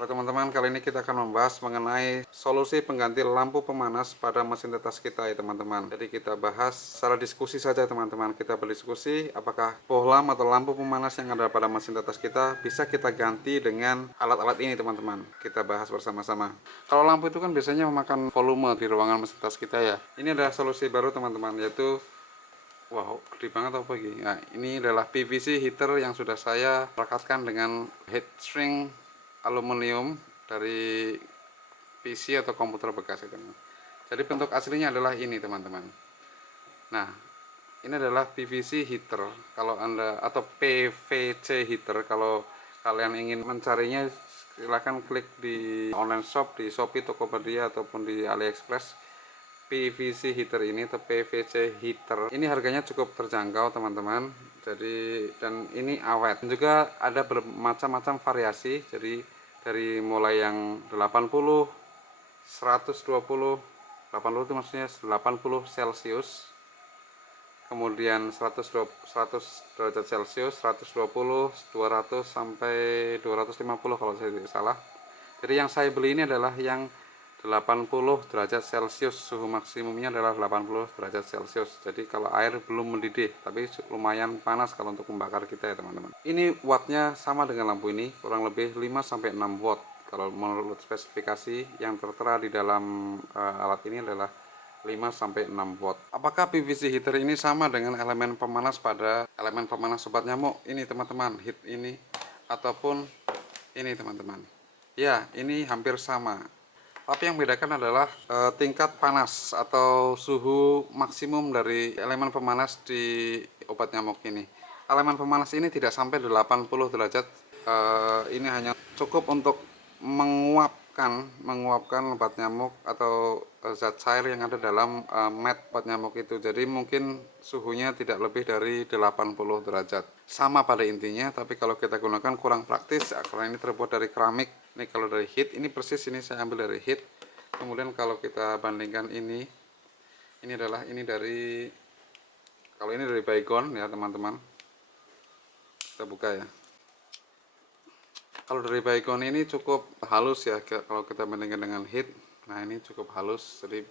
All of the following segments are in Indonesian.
Halo teman-teman, kali ini kita akan membahas mengenai solusi pengganti lampu pemanas pada mesin tetas kita ya teman-teman. Jadi kita bahas secara diskusi saja teman-teman. Kita berdiskusi apakah bohlam atau lampu pemanas yang ada pada mesin tetas kita bisa kita ganti dengan alat-alat ini teman-teman. Kita bahas bersama-sama. Kalau lampu itu kan biasanya memakan volume di ruangan mesin tetas kita ya. Ini adalah solusi baru teman-teman, yaitu wow, gede banget apa lagi. Nah, ini adalah PVC heater yang sudah saya rekatkan dengan heat shrink aluminium dari PC atau komputer bekas itu. Jadi bentuk aslinya adalah ini teman-teman. Nah, ini adalah PVC heater. Kalau Anda atau PVC heater, kalau kalian ingin mencarinya silahkan klik di online shop di Shopee, Tokopedia ataupun di AliExpress. PVC heater ini atau PVC heater ini harganya cukup terjangkau teman-teman. Jadi dan ini awet. Dan juga ada bermacam-macam variasi. Jadi dari mulai yang 80, 120, 80 itu maksudnya 80 Celcius, kemudian 100 derajat Celcius, 120, 200 sampai 250 kalau saya tidak salah. Jadi yang saya beli ini adalah yang 80 derajat Celcius, suhu maksimumnya adalah 80 derajat Celcius. Jadi kalau air belum mendidih, tapi lumayan panas kalau untuk membakar kita ya teman-teman. Ini wattnya sama dengan lampu ini, kurang lebih 5-6 watt. Kalau menurut spesifikasi yang tertera di dalam alat ini adalah 5-6 watt. Apakah PVC heater ini sama dengan elemen pemanas pada elemen pemanas sobat nyamuk ini teman-teman, heat ini ataupun ini teman-teman? Ya, ini hampir sama. Tapi yang membedakan adalah tingkat panas atau suhu maksimum dari elemen pemanas di obat nyamuk ini. Elemen pemanas ini tidak sampai 80 derajat. Ini hanya cukup untuk menguapkan obat nyamuk atau zat cair yang ada dalam mat obat nyamuk itu. Jadi mungkin suhunya tidak lebih dari 80 derajat. Sama pada intinya, tapi kalau kita gunakan kurang praktis karena ini terbuat dari keramik. Ini kalau dari heat, ini persis ini saya ambil dari heat. Kemudian kalau kita bandingkan ini adalah kalau ini dari Baygon ya teman-teman. Kita buka ya. Kalau dari Baygon ini cukup halus ya kalau kita bandingkan dengan heat. Nah ini cukup halus. Jadi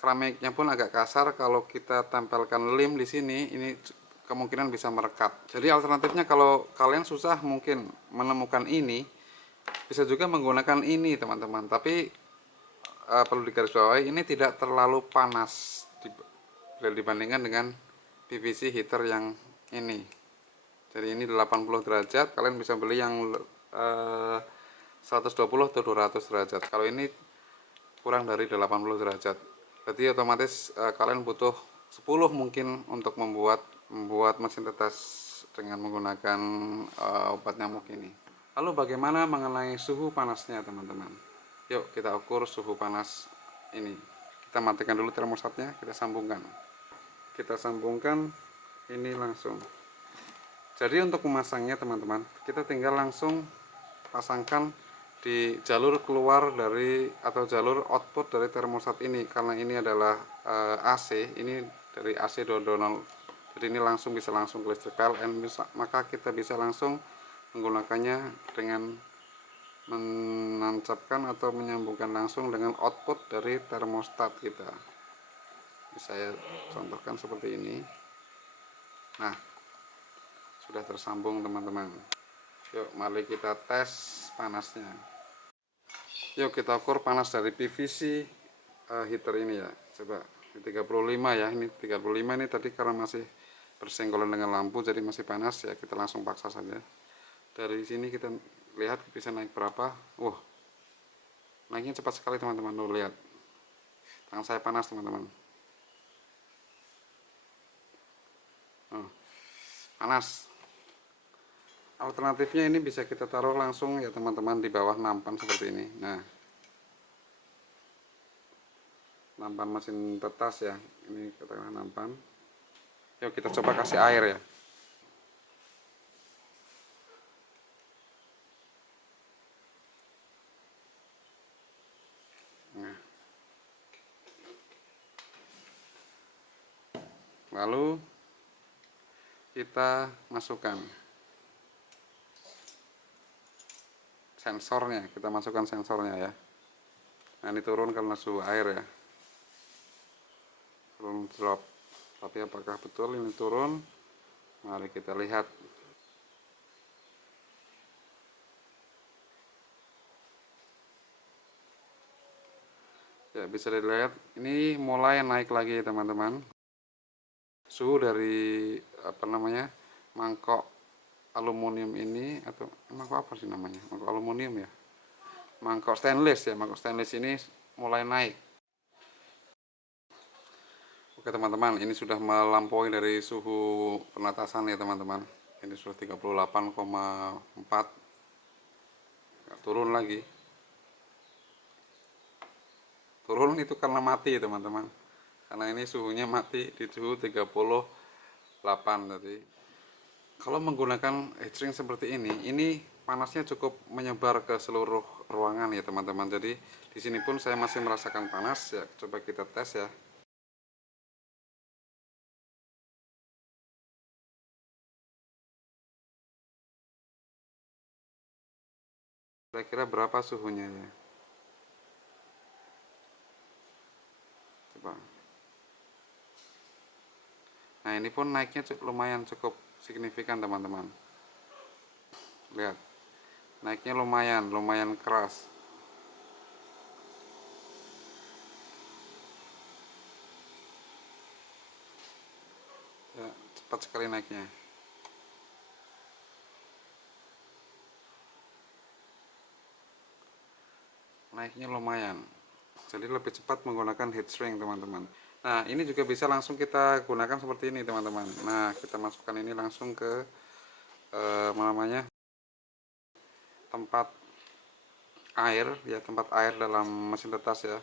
keramiknya pun agak kasar. Kalau kita tempelkan lem di sini, ini kemungkinan bisa merekat. Jadi alternatifnya kalau kalian susah mungkin menemukan ini, bisa juga menggunakan ini teman-teman. Tapi perlu digarisbawahi ini tidak terlalu panas dibandingkan dengan PVC heater yang ini. Jadi ini 80 derajat, kalian bisa beli yang 120 atau 200 derajat. Kalau ini kurang dari 80 derajat. Berarti otomatis kalian butuh 10 mungkin untuk membuat mesin tetes dengan menggunakan obat nyamuk ini. Lalu bagaimana mengenai suhu panasnya teman-teman? Yuk kita ukur suhu panas ini. Kita matikan dulu termostatnya, kita sambungkan. Kita sambungkan ini langsung. Jadi untuk memasangnya teman-teman, kita tinggal langsung pasangkan di jalur keluar dari atau jalur output dari termostat ini. Karena ini adalah AC, ini dari AC 220. Jadi ini bisa langsung ke listrik PLN, maka kita bisa langsung menggunakannya dengan menancapkan atau menyambungkan langsung dengan output dari termostat kita. Ini saya contohkan seperti ini. Nah, sudah tersambung teman-teman. Yuk mari kita tes panasnya. Yuk kita ukur panas dari PVC heater ini ya. Coba di 35 ya. Ini 35 ini tadi karena masih bersenggolan dengan lampu jadi masih panas ya, kita langsung paksa saja. Dari sini kita lihat bisa naik berapa. Wah, naiknya cepat sekali teman-teman. Tuh lihat, tangan saya panas teman-teman. Panas. Alternatifnya ini bisa kita taruh langsung ya teman-teman di bawah nampan seperti ini. Nah, nampan mesin tetas ya, ini katakanlah nampan. Yuk kita coba kasih air ya. Nah, lalu kita masukkan. sensornya, kita masukkan sensornya ya. Nah ini turun karena suhu air ya, turun drop. Tapi apakah betul ini turun? Mari kita lihat. Ya bisa dilihat ini mulai naik lagi teman-teman. Suhu dari mangkok aluminium ini, atau mangkok apa sih namanya, mangkok aluminium ya, mangkok stainless ya, mangkok stainless ini mulai naik. Oke teman-teman, ini sudah melampaui dari suhu penetasan ya teman-teman. Ini sudah 38,4, turun lagi. Turun itu karena mati teman-teman, karena ini suhunya mati di suhu 38 tadi. Kalau menggunakan heatsink seperti ini panasnya cukup menyebar ke seluruh ruangan ya teman-teman. Jadi di sini pun saya masih merasakan panas ya. Coba kita tes ya. Kira-kira berapa suhunya ya? Coba. Nah ini pun naiknya lumayan cukup signifikan teman-teman. Lihat, naiknya lumayan keras. Ya, cepat sekali naiknya. Naiknya lumayan, jadi lebih cepat menggunakan heatsink teman-teman. Nah ini juga bisa langsung kita gunakan seperti ini teman-teman. Nah kita masukkan ini langsung ke tempat air ya, tempat air dalam mesin tetas ya,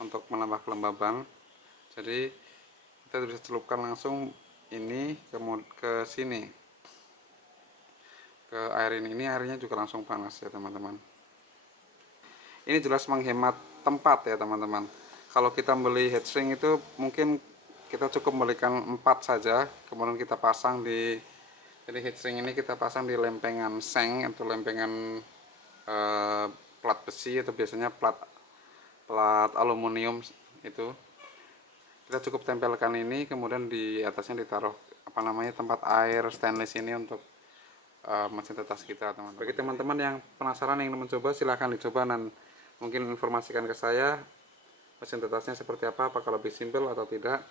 untuk menambah kelembaban. Jadi kita bisa celupkan langsung ini ke sini, ke air ini airnya juga langsung panas ya teman-teman. Ini jelas menghemat tempat ya teman-teman. Kalau kita beli heatsink itu mungkin kita cukup belikan 4 saja, kemudian kita pasang di, jadi heatsink ini kita pasang di lempengan seng atau lempengan plat besi, atau biasanya plat aluminium itu. Kita cukup tempelkan ini, kemudian di atasnya ditaruh tempat air stainless ini untuk mesin tetas kita teman-teman. Bagi teman-teman yang penasaran yang ingin mencoba, silahkan dicoba dan mungkin informasikan ke saya mesin tetasnya seperti apa, apakah lebih simpel atau tidak.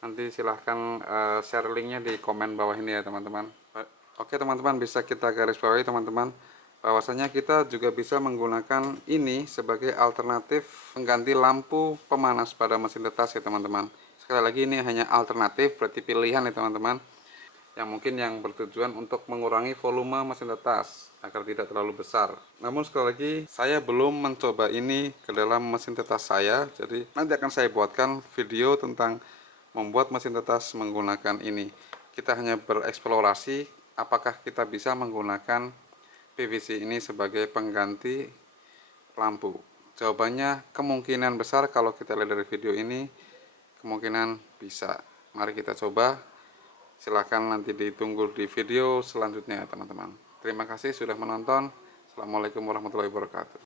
Nanti silahkan share linknya di komen bawah ini ya teman-teman. Oke teman-teman, bisa kita garis bawahi teman-teman, bahwasanya kita juga bisa menggunakan ini sebagai alternatif pengganti lampu pemanas pada mesin tetas ya teman-teman. Sekali lagi ini hanya alternatif, berarti pilihan ya teman-teman, yang mungkin yang bertujuan untuk mengurangi volume mesin tetas agar tidak terlalu besar. Namun sekali lagi saya belum mencoba ini ke dalam mesin tetas saya, jadi nanti akan saya buatkan video tentang membuat mesin tetas menggunakan ini. Kita hanya bereksplorasi apakah kita bisa menggunakan PVC ini sebagai pengganti lampu. Jawabannya kemungkinan besar, kalau kita lihat dari video ini kemungkinan bisa. Mari kita coba. Silahkan nanti ditunggu di video selanjutnya teman-teman. Terima kasih sudah menonton. Assalamualaikum warahmatullahi wabarakatuh.